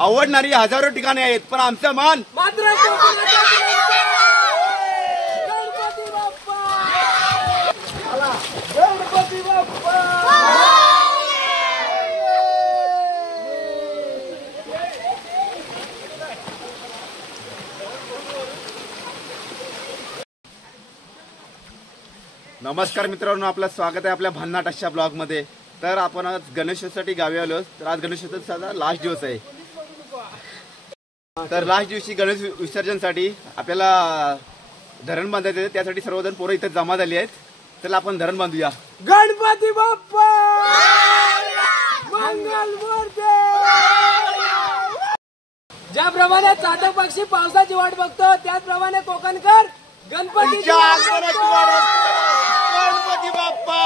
आवडणारी हजारो ठिकाणे आहेत, पण आमचं मन मात्र गणपती बाप्पा नमस्कार मित्रांनो, आपलं स्वागत आहे आपल्या भन्नाट अशा ब्लॉग मध्ये। तर आपण आज गणेशोत्सवासाठी गावी आलो। तर आज गणेशोत्सवाचा लास्ट दिवस आहे। तर लास्ट दिवशी गणेश विसर्जनसाठी आपल्याला धरण बांधायचे आहे, त्यासाठी सर्वजण पोरं इथे जमा झाली आहेत। चला आपण धरण बांधूया। गणपती बाप्पा मंगल मूर्ती। ज्याप्रमाणे चातक पक्षी पावसाची वाट बघतो, त्याचप्रमाणे कोकणकर गणपतीची गणपती बाप्पा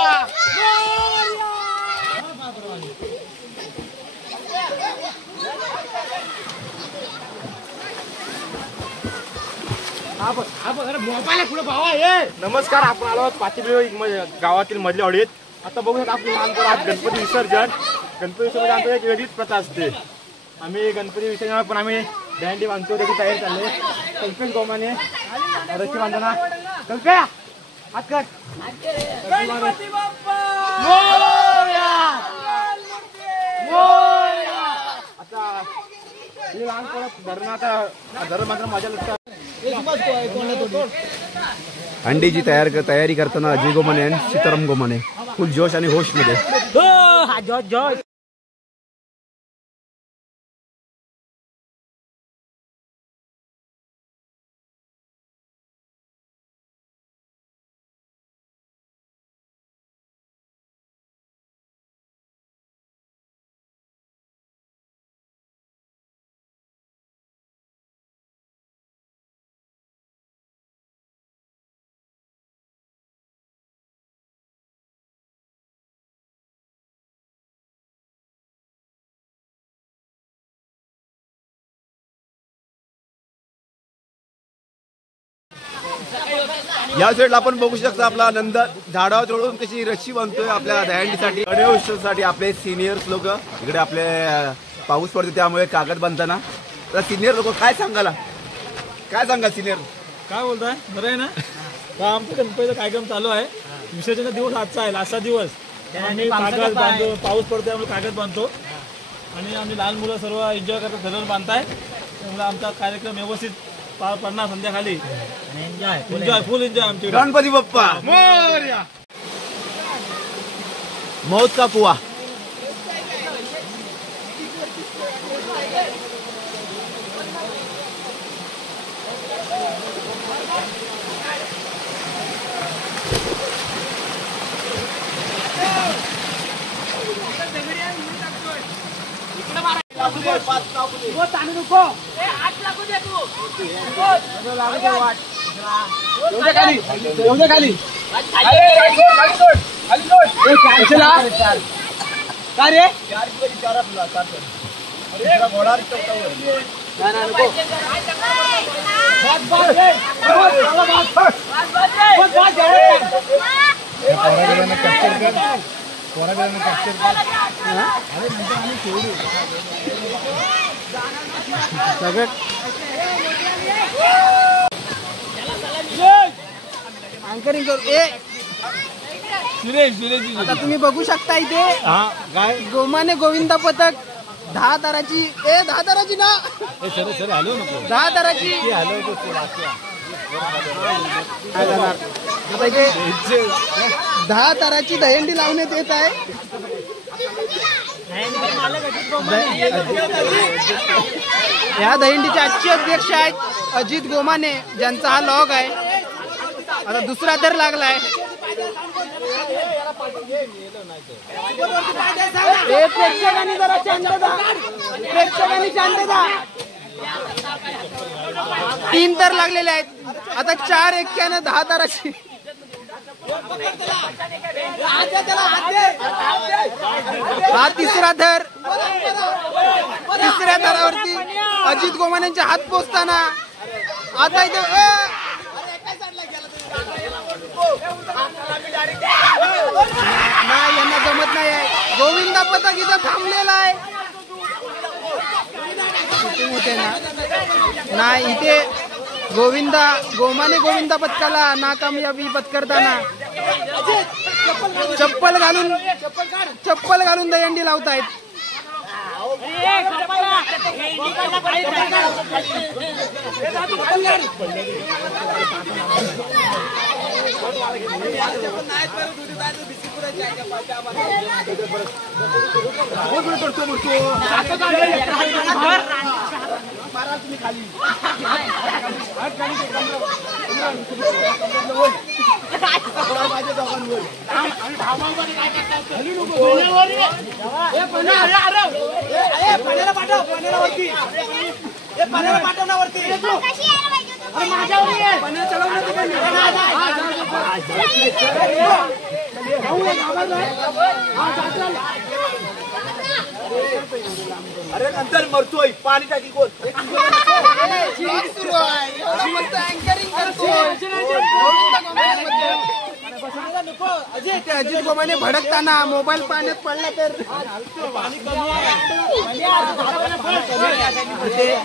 नमस्कार, आपण आलो आहोत पाचवी गावातील मधल्या वाडीत। आता बघू शकता आपण लहानपण आज गणपती विसर्जन आमची एक वेगळीच प्रथा असते। आम्ही गणपती विसर्जन पण आम्ही दहीहंडी बांधतो, त्याची तयारी चालली आहे। कल्पेश गोमाने रस्सी बांधताना कल्प्या हात कर। गणपती बाप्पा आता ही लहानपण धरण आता धरण मात्र मजा लागतात। अंडीची तयारी करताना अजय गोमाने आणि सीताराम गोमाने फुल जोश आणि होश मध्ये। या साईडला आपण बघू शकता आपला आनंद झाडावर चढून कशी रस्सी बांधतोय आपल्या दहीहंडीसाठी, गणेशोत्सवासाठी। आपले सिनियर्स लोक इकडे आपले पाऊस पडतो त्यामुळे कागद बांधताना। तर सिनियर लोक काय सांगाल सिनियर? काय बोलताय? बरं आहे ना? आमचं गणपतीचा कार्यक्रम चालू आहे। विसर्जनाचा दिवस आजचा आहे, लास्टचा दिवस। आम्ही कागद बांधतो, पाऊस पडतो त्यामुळे कागद बांधतो आणि आम्ही लहान मुलं सर्व एन्जॉय करतात, धरण बांधताय। त्यामुळे आमचा कार्यक्रम व्यवस्थित पार पडणार संध्याकाळी। फुल एन्जॉय आमची। गणपती बाप्पा मोरया। मौत का कुआ। अँकरिंग करू। आता तुम्ही बघू शकता इथे गोमाने गोविंदा पथक 10 ताराची 10 ताराची ना 10 ताराची आता इथे 10 ताराची दहीहंडी लावण्यात येत आहे। या दहीहंडीचे आजचे अध्यक्ष आहेत अजित गोमाने, ज्यांचा हा लॉग आहे। आता दुसरा दर लागलाय। प्रेक्षकांनी जरा शांतता। 3 तर लागलेले आहेत, आता 4 एक्क्यानं 10 ताराची। हा तिसरा थर, तिसऱ्या थरावरती अजित गोमानेंचे हात पोचताना आता इथे नाही, यांना जमत नाही आहे। गोविंदा पथक इथं थांबलेला आहे। शूटिंग होते ना इथे गोमाने गोविंदा पथकाला नाकामयाबी पत्करताना चप्पल घालून दहीहंडी लावतायत. अरे नंतर मरतोय पाणी टाकी कोण अजित गोमाने भडकताना मोबाईल पाण्यात पडला तर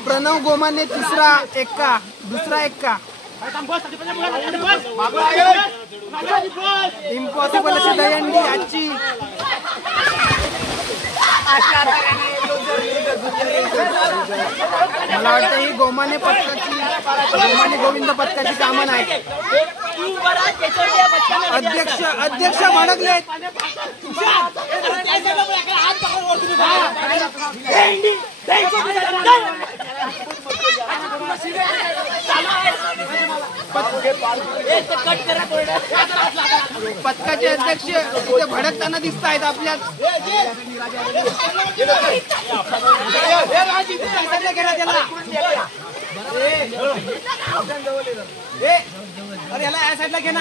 प्रणव गोमाने तिसरा एक्का दुसरा एक्का इम्पॉसिबल अशी दहीहंडी आजची. मला वाटतं ही गोमाने गोविंद पथकाची कामं नाही. अध्यक्ष भडकले. पथकाचे अध्यक्ष इथे भडकताना दिसत आहेत आपल्या. अरे याला या साईडला घे ना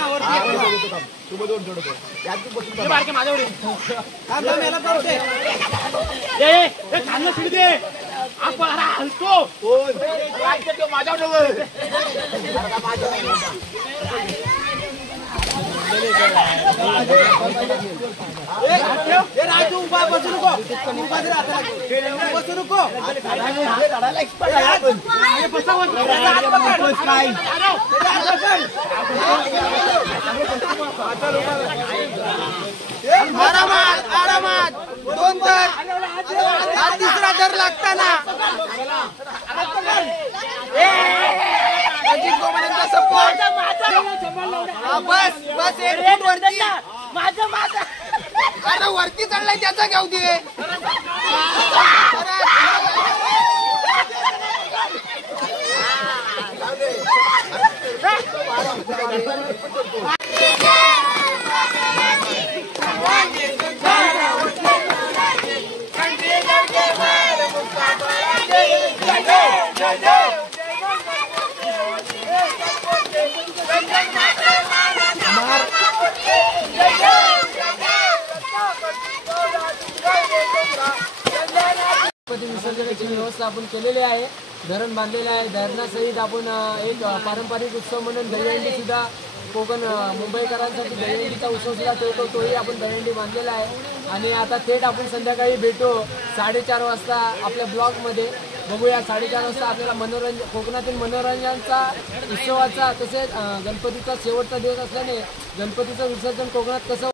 राजू बसू नको आरामात दोन तर हा तिसरा दर लागताना अजित गोमानेंचा सपोर्ट. बस एक फूट वरती आता वरती चढलाय त्याचा घेऊ दे. विसर्जनाची व्यवस्था आपण केलेली आहे. धरण बांधलेले आहे. धरणासहित आपण एक पारंपरिक उत्सव म्हणून दहीहंडी सुद्धा कोकण मुंबईकरांसाठी दहीहंडीचा उत्सव सुद्धा ठेवतो. तोही आपण दहीहंडी बांधलेला आहे. आणि आता थेट आपण संध्याकाळी भेटू 4:30 वाजता आपल्या ब्लॉगमध्ये. बघूया 4:30 वाजता आपल्याला कोकणातील मनोरंजनाचा उत्सवाचा तसेच गणपतीचा शेवटचा दिवस असल्याने गणपतीचं विसर्जन कोकणात कसं